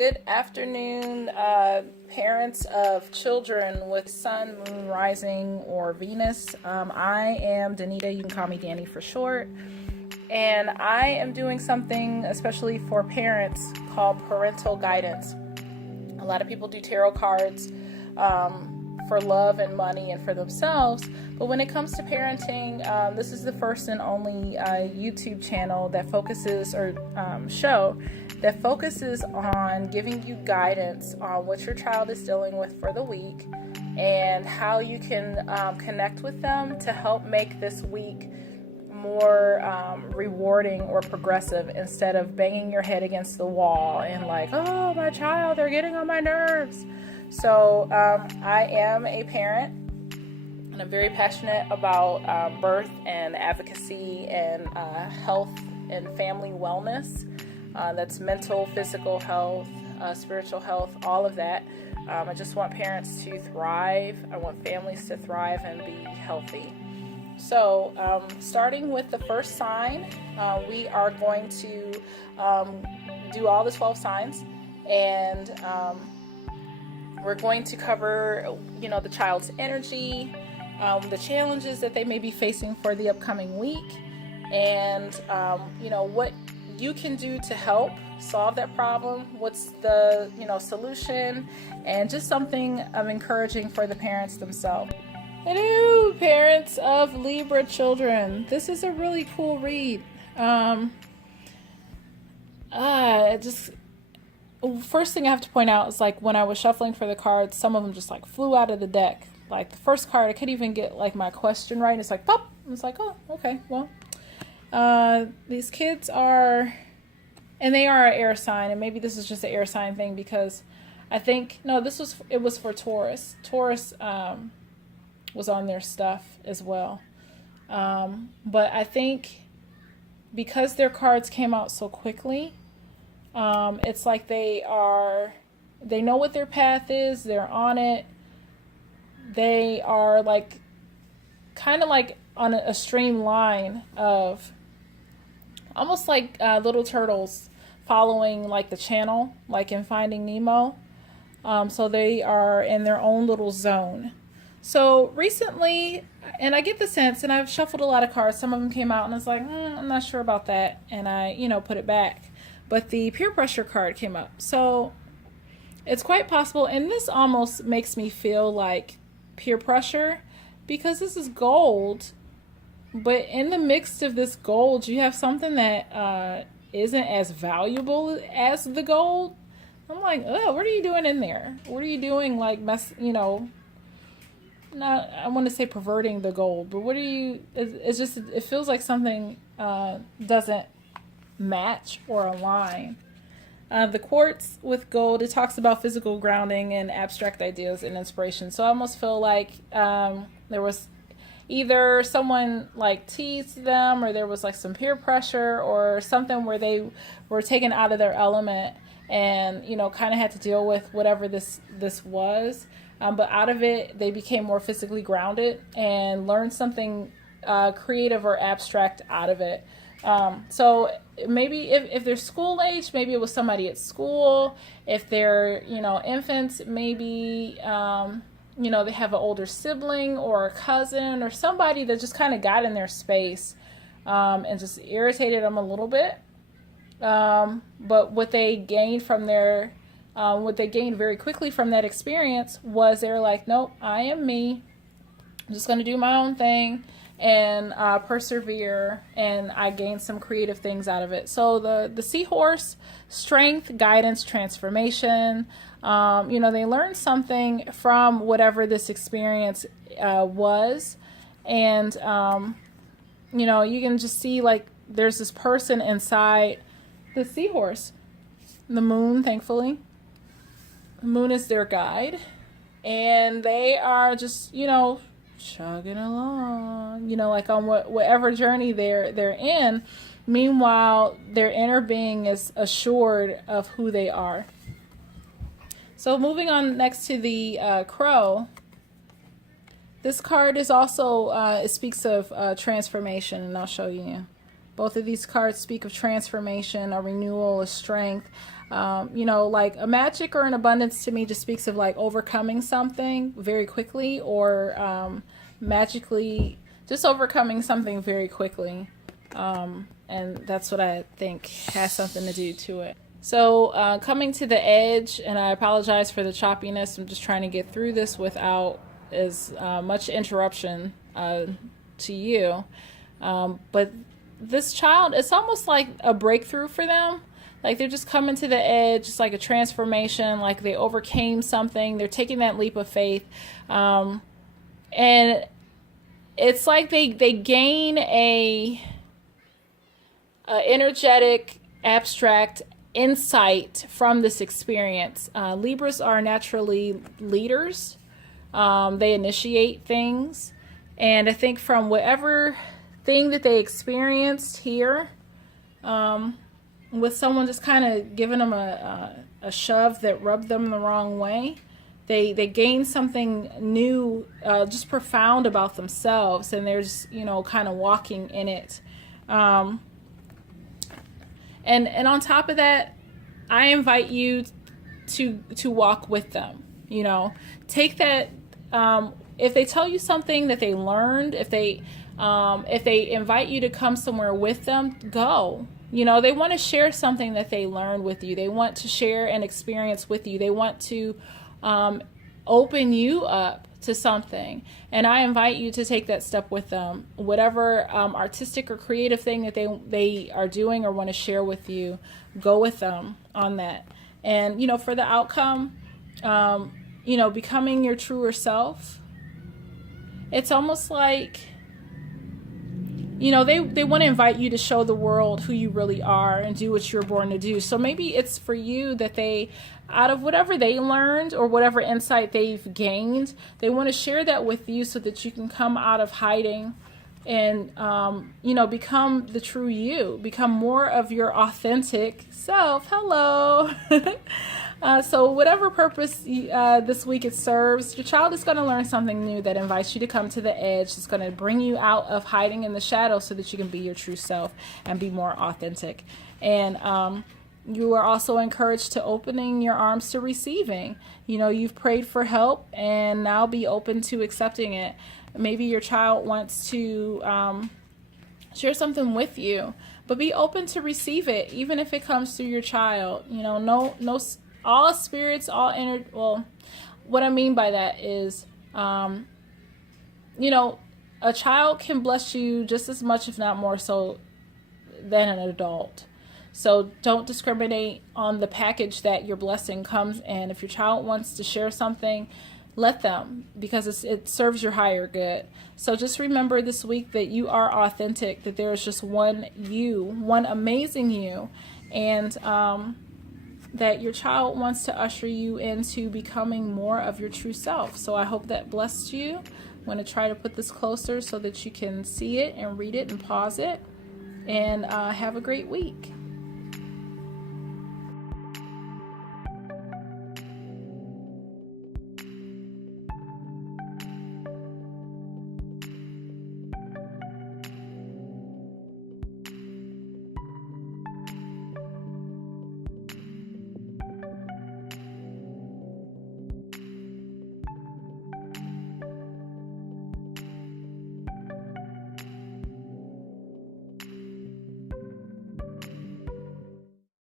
Good afternoon, parents of children with sun, moon, rising, or Venus. I am Danita. You can call me Danny for short. And I am doing something especially for parents called parental guidance. A lot of people do tarot cards for love and money and for themselves. But when it comes to parenting, this is the first and only YouTube channel that focuses, or show that focuses on giving you guidance on what your child is dealing with for the week and how you can connect with them to help make this week more rewarding or progressive, instead of banging your head against the wall and like, oh, my child, they're getting on my nerves. So I am a parent, and I'm very passionate about birth and advocacy and health and family wellness. That's mental, physical health, spiritual health, all of that. I just want parents to thrive. I want families to thrive and be healthy. So starting with the first sign, we are going to do all the 12 signs, and we're going to cover, the child's energy, the challenges that they may be facing for the upcoming week, and, what you can do to help solve that problem. What's the, solution, and just something encouraging for the parents themselves. Hello, parents of Libra children. This is a really cool read. First thing I have to point out is, like, when I was shuffling for the cards, some of them just like flew out of the deck. Like the first card, I couldn't even get like my question right. It's like pop. It's like, oh, okay, well, these kids are, and they are an air sign, and maybe this is just an air sign thing, because I think it was for Taurus. Taurus was on their stuff as well, but I think because their cards came out so quickly, it's like they know what their path is, they're on it, they are like kind of like on a streamline of almost like little turtles following like the channel, like in Finding Nemo. So they are in their own little zone. So recently, and I get the sense, and I've shuffled a lot of cards, some of them came out and I was like, I'm not sure about that, and I put it back. But the peer pressure card came up. So it's quite possible, and this almost makes me feel like peer pressure, because this is gold, but in the mix of this gold, you have something that isn't as valuable as the gold. I'm like, oh, what are you doing in there? What are you doing, like, not, I want to say perverting the gold, but what are you, it feels like something doesn't match or align. The quartz with gold, it talks about physical grounding and abstract ideas and inspiration. So I almost feel like there was either someone like teased them, or there was like some peer pressure or something where they were taken out of their element and, kind of had to deal with whatever this was. But out of it, they became more physically grounded and learned something creative or abstract out of it. So maybe if they're school age, maybe it was somebody at school. If they're, infants, maybe, they have an older sibling or a cousin or somebody that just kind of got in their space and just irritated them a little bit. But what they gained from what they gained very quickly from that experience was they're like, nope, I am me. I'm just going to do my own thing and persevere, and I gained some creative things out of it. So the seahorse, strength, guidance, transformation, they learned something from whatever this experience was, and you can just see, like, there's this person inside the seahorse. The moon, thankfully. The moon is their guide, and they are just, chugging along, like on whatever journey they're in. Meanwhile, their inner being is assured of who they are. So moving on next to the crow, this card is also, it speaks of transformation, and I'll show you. Both of these cards speak of transformation, a renewal, a strength. You know, like a magic or an abundance to me just speaks of like overcoming something very quickly, or magically just overcoming something very quickly. And that's what I think has something to do to it. So coming to the edge, and I apologize for the choppiness. I'm just trying to get through this without as much interruption to you. But this child, it's almost like a breakthrough for them. Like they're just coming to the edge. It's like a transformation, like they overcame something. They're taking that leap of faith. And it's like they gain a energetic, abstract insight from this experience. Libras are naturally leaders. They initiate things. And I think from whatever thing that they experienced here, with someone just kind of giving them a shove that rubbed them the wrong way, they gain something new, just profound about themselves, and they're just, you know, kind of walking in it. And on top of that, I invite you to walk with them. You know, take that. If they tell you something that they learned, if they invite you to come somewhere with them, go. You know, they want to share something that they learned with you. They want to share an experience with you. They want to open you up to something. And I invite you to take that step with them. Whatever artistic or creative thing that they are doing or want to share with you, go with them on that. And, you know, for the outcome, you know, becoming your truer self, it's almost like, you know, they want to invite you to show the world who you really are and do what you're born to do. So maybe it's for you that they, out of whatever they learned or whatever insight they've gained, they want to share that with you so that you can come out of hiding and, you know, become the true you, become more of your authentic self. Hello. So whatever purpose this week it serves, your child is going to learn something new that invites you to come to the edge. It's going to bring you out of hiding in the shadows so that you can be your true self and be more authentic. And you are also encouraged to opening your arms to receiving. You know, you've prayed for help, and now be open to accepting it. Maybe your child wants to share something with you, but be open to receive it, even if it comes through your child. You know, no, all spirits, well, what I mean by that is, you know, a child can bless you just as much, if not more so, than an adult. So don't discriminate on the package that your blessing comes in. If your child wants to share something, let them, because it serves your higher good. So just remember this week that you are authentic, that there is just one you, one amazing you, and that your child wants to usher you into becoming more of your true self. So I hope that blessed you. I'm going to try to put this closer so that you can see it and read it and pause it. And have a great week.